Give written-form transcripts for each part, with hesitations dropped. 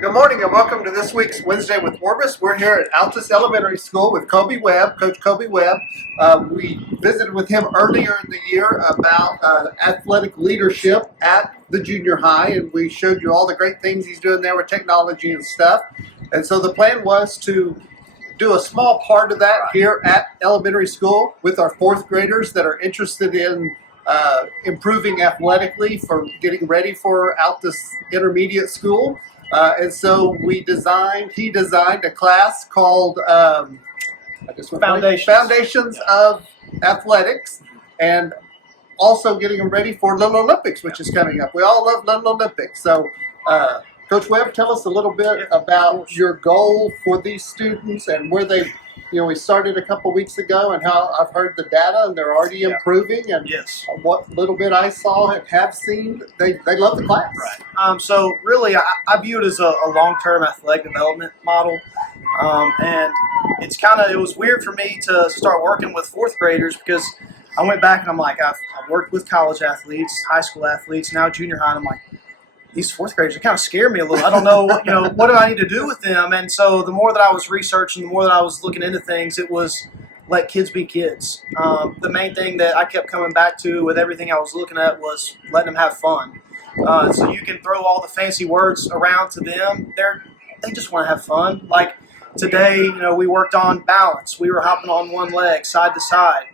Good morning and welcome to this week's Wednesday with Orbis. We're here at Altus Elementary School with Kobe Webb, Coach Kobe Webb. We visited with him earlier in the year about athletic leadership at the junior high, and we showed you all the great things he's doing there with technology and stuff. And so the plan was to do a small part of that here at elementary school with our fourth graders that are interested in improving athletically for getting ready for Altus Intermediate School. And so he designed a class called Foundations of Athletics, and also getting them ready for Little Olympics, which is coming up. We all love Little Olympics. So, Coach Webb, tell us a little bit about your goal for these students and where they, we started a couple weeks ago, and how I've heard the data and they're already improving. And what little bit I saw and have seen, they love the class. Right. So really, I view it as a long-term athletic development model. And it was weird for me to start working with fourth graders, because I went back and I'm like, I've worked with college athletes, high school athletes, now junior high, and I'm like, these fourth graders, they kind of scare me a little. I don't know, what do I need to do with them? And so the more that I was researching, the more that I was looking into things, it was let kids be kids. The main thing that I kept coming back to with everything I was looking at was letting them have fun. So you can throw all the fancy words around to them. They just want to have fun. Like today, we worked on balance. We were hopping on one leg, side to side.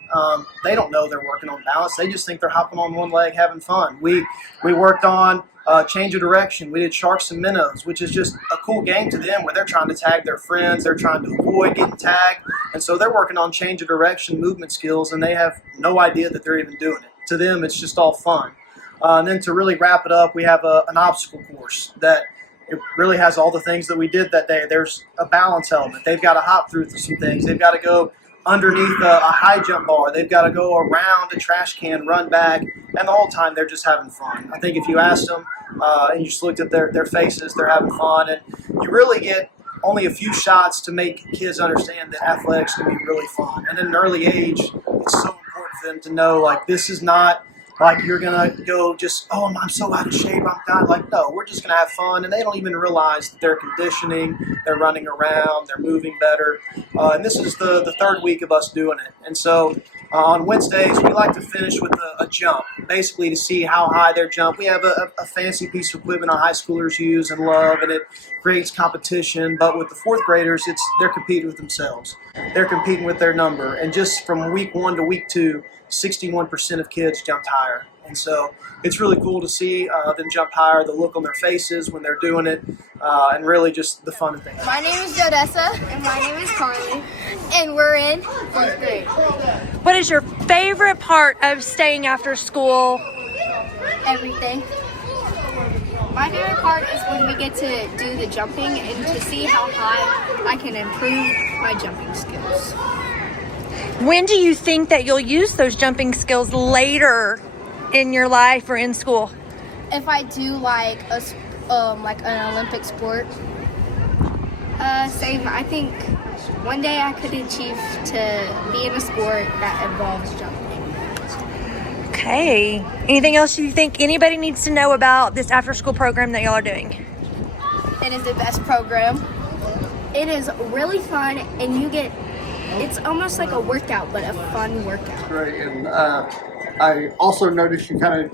They don't know they're working on balance. They just think they're hopping on one leg, having fun. We worked on change of direction. We did sharks and minnows, which is just a cool game to them where they're trying to tag their friends. They're trying to avoid getting tagged. And so they're working on change of direction, movement skills, and they have no idea that they're even doing it. To them, it's just all fun. And then to really wrap it up, we have an obstacle course that it really has all the things that we did that day. There's a balance element. They've got to hop through some things. They've got to go underneath a high jump bar. They've got to go around a trash can, run back, and the whole time they're just having fun. I think if you asked them and you just looked at their faces, they're having fun. And you really get only a few shots to make kids understand that athletics can be really fun. And at an early age, it's so important for them to know, like, this is not like you're going to go just, oh, I'm so out of shape, I'm done. Like, no, we're just going to have fun. And they don't even realize that they're conditioning, they're running around, they're moving better. And this is the third week of us doing it. And so on Wednesdays, we like to finish with a jump, basically to see how high they jump. We have a fancy piece of equipment our high schoolers use and love, and it creates competition. But with the fourth graders, they're competing with themselves. They're competing with their number. And just from week 1 to week 2, 61% of kids jumped higher. And so it's really cool to see them jump higher, the look on their faces when they're doing it, and really just the fun thing. My name is Jodessa. And my name is Carly. And we're in 4th grade. What is your favorite part of staying after school? Everything. My favorite part is when we get to do the jumping and to see how high I can improve my jumping skills. When do you think that you'll use those jumping skills later in your life or in school? If I do like an Olympic sport, same. I think one day I could achieve to be in a sport that involves jumping. Okay. Anything else you think anybody needs to know about this after-school program that y'all are doing? It is the best program. It is really fun, and it's almost like a workout, but a fun workout. Great. And I also noticed you kind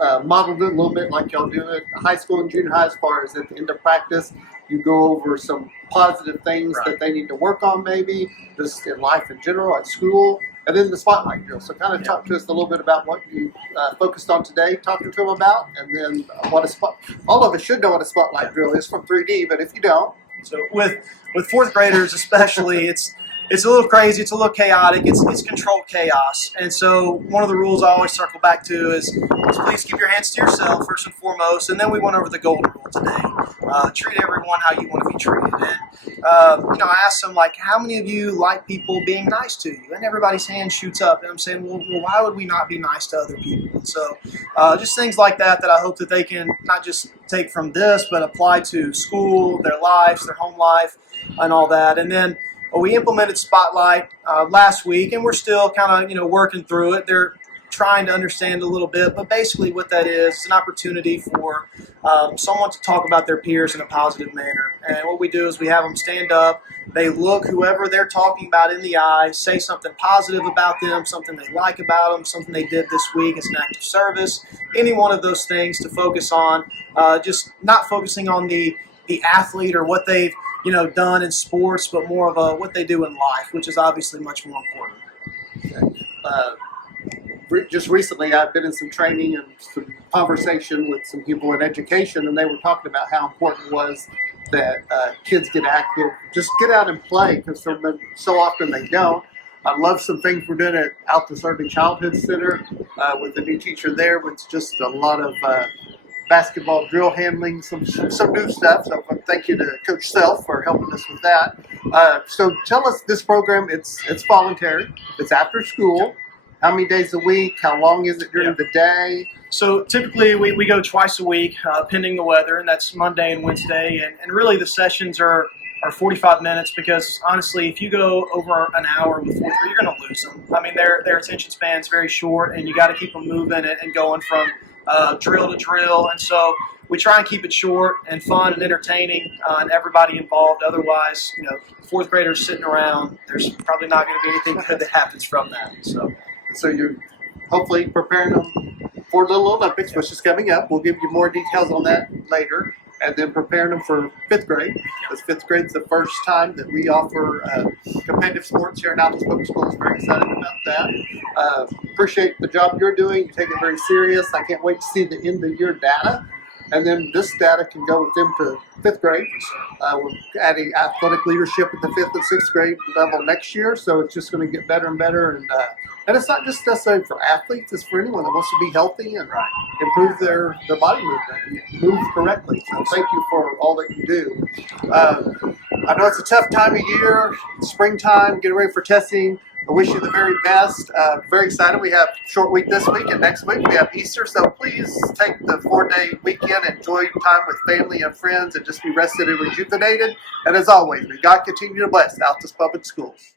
of modeled it a little bit like y'all do at high school and junior high, as far as at the end of practice, you go over some positive things that they need to work on, maybe just in life in general, at school, and then the spotlight drill. So kind of talk to us a little bit about what you focused on today, talking to them about, and then all of us should know what a spotlight drill is from 3D, but if you don't. So with fourth graders especially, it's a little crazy, it's a little chaotic, it's controlled chaos. And so one of the rules I always circle back to is please keep your hands to yourself first and foremost, and then we went over the golden rule today. Treat everyone how you want to be treated. And I asked them, like, how many of you like people being nice to you? And everybody's hand shoots up, and I'm saying, well, why would we not be nice to other people? And so just things like that I hope that they can not just take from this, but apply to school, their lives, their home life, and all that. And then we implemented Spotlight last week, and we're still kind of working through it. trying to understand a little bit, but basically what that is an opportunity for someone to talk about their peers in a positive manner. And what we do is we have them stand up, they look whoever they're talking about in the eye, say something positive about them, something they like about them, something they did this week as an act of service, any one of those things to focus on, just not focusing on the athlete or what they've done in sports, but more of what they do in life, which is obviously much more important. Just recently, I've been in some training and some conversation with some people in education, and they were talking about how important it was that kids get active, just get out and play, because so often they don't. I love some things we're doing at Altus Early Childhood Center with the new teacher there, with just a lot of basketball drill handling, some new stuff. So thank you to Coach Self for helping us with that. So tell us, this program, it's voluntary, it's after school. How many days a week? How long is it during the day? So typically we go twice a week, pending the weather, and that's Monday and Wednesday. And really the sessions are 45 minutes, because honestly, if you go over an hour with fourth grade, you're going to lose them. I mean, their attention span is very short, and you got to keep them moving and going from drill to drill. And so we try and keep it short and fun and entertaining, and everybody involved. Otherwise, fourth graders sitting around, there's probably not going to be anything good that happens from that. So you're hopefully preparing them for Little Olympics, which is coming up. We'll give you more details on that later. And then preparing them for fifth grade, because fifth grade's the first time that we offer competitive sports here in Altus Public Schools. Very excited about that. Appreciate the job you're doing. You take it very serious. I can't wait to see the end of your data. And then this data can go with them to fifth grade. We're adding athletic leadership at the fifth and sixth grade level next year, so it's just going to get better and better. And it's not just necessarily for athletes; it's for anyone that wants to be healthy and improve their body movement and move correctly. So thank you for all that you do. I know it's a tough time of year, springtime, getting ready for testing. I wish you the very best. Very excited. We have a short week this week, and next week we have Easter. So please take the 4-day weekend, enjoy time with family and friends, and just be rested and rejuvenated. And as always, may God continue to bless Altus Public Schools.